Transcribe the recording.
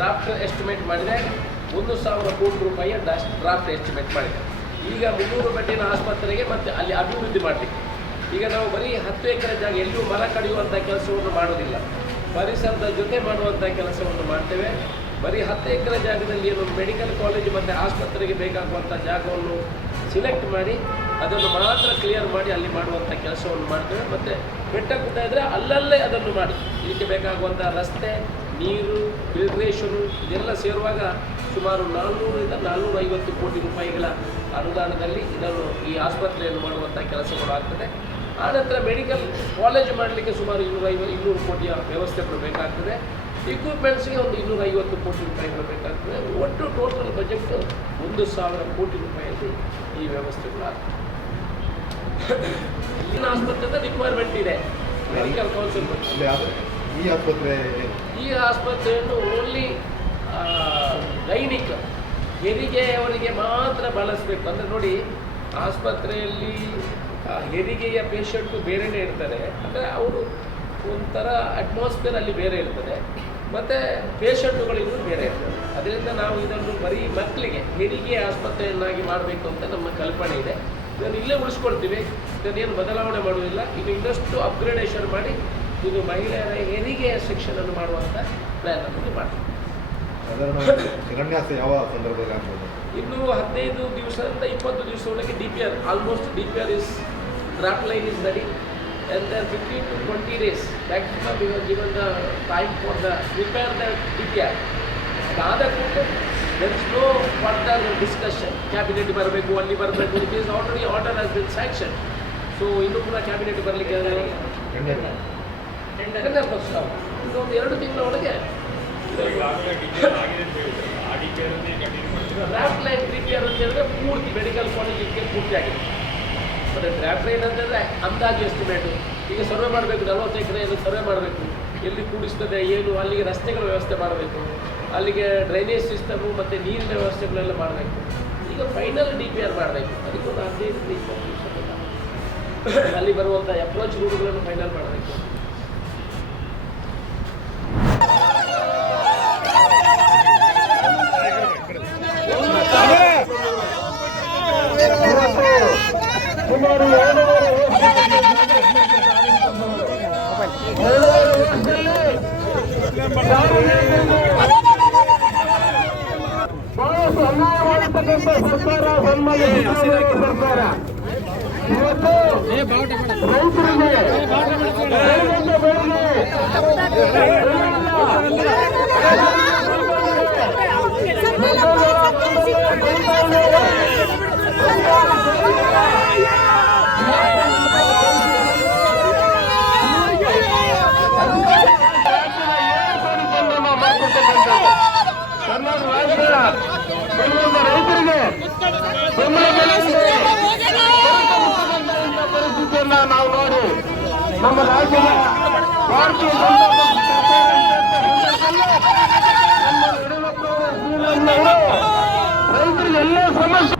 Draft estimate ಮಾಡಿದೆ 1,000 ಕೋಟಿ ರೂಪಾಯಿಯ ಡ್ರಾಫ್ಟ್ ಎಸ್ಟಿಮೇಟ್ ಮಾಡಿದೆ. ಈಗ 300 ಬೆಡ್ಡಿನ ಆಸ್ಪತ್ರೆಗೆ ಮತ್ತು ಅಲ್ಲಿ ಅಭಿವೃದ್ಧಿ ಮಾಡಲಿಕ್ಕೆ ಈಗ ನಾವು ಬರೀ 10 ಎಕರೆ ಜಾಗ ಎಲ್ಲೂ ಮರ ಕಡಿಯುವಂಥ ಕೆಲಸವನ್ನು ಮಾಡೋದಿಲ್ಲ, ಪರಿಸರದ ಜೊತೆ ಮಾಡುವಂಥ ಕೆಲಸವನ್ನು ಮಾಡ್ತೇವೆ. ಬರೀ 10 ಎಕರೆ ಜಾಗದಲ್ಲಿ ಏನು ಮೆಡಿಕಲ್ ಕಾಲೇಜ್ ಮತ್ತು ಆಸ್ಪತ್ರೆಗೆ ಬೇಕಾಗುವಂಥ ಜಾಗವನ್ನು ಸಿಲೆಕ್ಟ್ ಮಾಡಿ ಅದನ್ನು ಮಾತ್ರ ಕ್ಲಿಯರ್ ಮಾಡಿ ಅಲ್ಲಿ ಮಾಡುವಂಥ ಕೆಲಸವನ್ನು ಮಾಡ್ತೇವೆ. ಮತ್ತು ಬೆಟ್ಟ ಗುಡ್ಡ ಇದ್ದರೆ ಅಲ್ಲಲ್ಲೇ ಅದನ್ನು ಮಾಡಿ ಇದಕ್ಕೆ ಬೇಕಾಗುವಂಥ ರಸ್ತೆ, ನೀರು, ಫಿಲ್ಟ್ರೇಷನು ಇದೆಲ್ಲ ಸೇರುವಾಗ ಸುಮಾರು 400ರಿಂದ 450 ಕೋಟಿ ರೂಪಾಯಿಗಳ ಅನುದಾನದಲ್ಲಿ ಇದನ್ನು ಈ ಆಸ್ಪತ್ರೆಯನ್ನು ಮಾಡುವಂಥ ಕೆಲಸಗಳು ಆಗ್ತದೆ. ಆನಂತರ ಮೆಡಿಕಲ್ ಕಾಲೇಜ್ ಮಾಡಲಿಕ್ಕೆ ಸುಮಾರು 200 ಕೋಟಿಯ ವ್ಯವಸ್ಥೆಗಳು ಬೇಕಾಗ್ತದೆ. ಇಕ್ವಿಪ್ಮೆಂಟ್ಸ್ಗೆ ಒಂದು 250 ಕೋಟಿ ರೂಪಾಯಿಗಳು ಬೇಕಾಗ್ತದೆ. ಒಟ್ಟು ಟೋಟಲ್ ಬಜೆಟ್ 1,000 ಕೋಟಿ ರೂಪಾಯಿಯಲ್ಲಿ ಈ ವ್ಯವಸ್ಥೆಗಳು ಆಗ್ತದೆ. ಇಲ್ಲಿನ ಆಸ್ಪತ್ರೆಯಿಂದ ರಿಕ್ವೈರ್ಮೆಂಟ್ ಇದೆ ಮೆಡಿಕಲ್ ಕೌನ್ಸಿಲ್. ಈ ಆಸ್ಪತ್ರೆಯನ್ನು ಓನ್ಲಿ ಗೈನಿಕ್ ಹೆರಿಗೆಯವರಿಗೆ ಮಾತ್ರ ಬಳಸಬೇಕು. ಅಂದರೆ ನೋಡಿ, ಆಸ್ಪತ್ರೆಯಲ್ಲಿ ಹೆರಿಗೆಯ ಪೇಷಂಟು ಬೇರೆಯೇ ಇರ್ತಾರೆ, ಅಂದರೆ ಅವರು ಒಂಥರ ಅಟ್ಮಾಸ್ಫಿಯರ್ ಅಲ್ಲಿ ಬೇರೆ ಇರ್ತದೆ, ಮತ್ತು ಪೇಷಂಟುಗಳಿಗೂ ಬೇರೆ ಇರ್ತದೆ. ಅದರಿಂದ ನಾವು ಇದನ್ನು ಬರೀ ಮಕ್ಕಳಿಗೆ ಹೆರಿಗೆ ಆಸ್ಪತ್ರೆಯನ್ನಾಗಿ ಮಾಡಬೇಕು ಅಂತ ನಮ್ಮ ಕಲ್ಪನೆ ಇದೆ. ಇದನ್ನು ಇಲ್ಲೇ ಉಳಿಸ್ಕೊಳ್ತೀವಿ, ಇದನ್ನೇನು ಬದಲಾವಣೆ ಮಾಡುವುದಿಲ್ಲ. ಇದು ಇನ್ನಷ್ಟು ಅಪ್ಗ್ರೇಡೇಷನ್ ಮಾಡಿ ಇದು ಮಹಿಳೆಯರ ಹೆರಿಗೆಯ ಸೆಕ್ಷನನ್ನು ಮಾಡುವಂಥ ಪ್ಲ್ಯಾನನ್ನು ಮಾಡ್ತೀವಿ. ಯಾವ ಸಂದರ್ಭದಲ್ಲಿ ಆಗ್ಬೋದು? ಇನ್ನು 15 ದಿವಸದಿಂದ 20 ದಿವಸ ಒಳಗೆ DPR almost DPR is draft line is ready. And then 15 to 20 days maximum we have given the time for the prepare the DPR. ಅದಾದ ಕೂಡಲೇ there is no further discussion. Cabinet ಬರಬೇಕು, ಅಲ್ಲಿ ಬರಬೇಕು. It is already order has been sanctioned. So ಇನ್ನೂ ಕೂಡ cabinet ಬರಲಿಕ್ಕೆ tender ಪ್ರಸ್ತಾವ ಇನ್ನೊಂದು 2 ತಿಂಗಳ ಒಳಗೆ ಡ್ರಾಫ್ಟ್ ಲೈನ್ DPR ಅಂತ ಹೇಳಿದ್ರೆ ಪೂರ್ತಿ ಮೆಡಿಕಲ್ ಕಾಲೇಜಿಗೆ ಪೂರ್ತಿ ಆಗಿದೆ. ಮತ್ತು ಡ್ರಾಫ್ಟ್ ಲೈನ್ ಅಂತಂದರೆ ಅಂದಾಜು ಎಸ್ಟಿಮೇಟು. ಈಗ ಸರ್ವೆ ಮಾಡಬೇಕು, 40 ಎಕರೆಯನ್ನು ಸರ್ವೆ ಮಾಡಬೇಕು, ಎಲ್ಲಿ ಕೂಡಿಸ್ತದೆ ಏನು, ಅಲ್ಲಿಗೆ ರಸ್ತೆಗಳ ವ್ಯವಸ್ಥೆ ಮಾಡಬೇಕು, ಅಲ್ಲಿಗೆ ಡ್ರೈನೇಜ್ ಸಿಸ್ಟಮು ಮತ್ತು ನೀರಿನ ವ್ಯವಸ್ಥೆಗಳೆಲ್ಲ ಮಾಡಬೇಕು. ಈಗ ಫೈನಲ್ DPR ಮಾಡಬೇಕು. ಅದಕ್ಕೊಂದು 15 ದಿವಸ ಅಲ್ಲಿ ಬರುವಂಥ ಅಪ್ರೋಚ್ ರೂಟ್ಗಳನ್ನು ಫೈನಲ್ ಮಾಡಬೇಕು. ಸುಮಾರು 2 ಅನ್ಯಾಯವಾಗಿರ್ತಕ್ಕಂಥ ಸರ್ಕಾರ ಸರ್ಕಾರ ಇವತ್ತು ಪರಿಸ್ಥಿತಿಯನ್ನ ನಾವು ನೋಡಿ ನಮ್ಮ ರಾಜ್ಯದ ಭಾರತೀಯ ಜನತಾ ಪಕ್ಷ ರೈತರಿಗೆ ಎಲ್ಲ ಸಮಸ್ಯೆ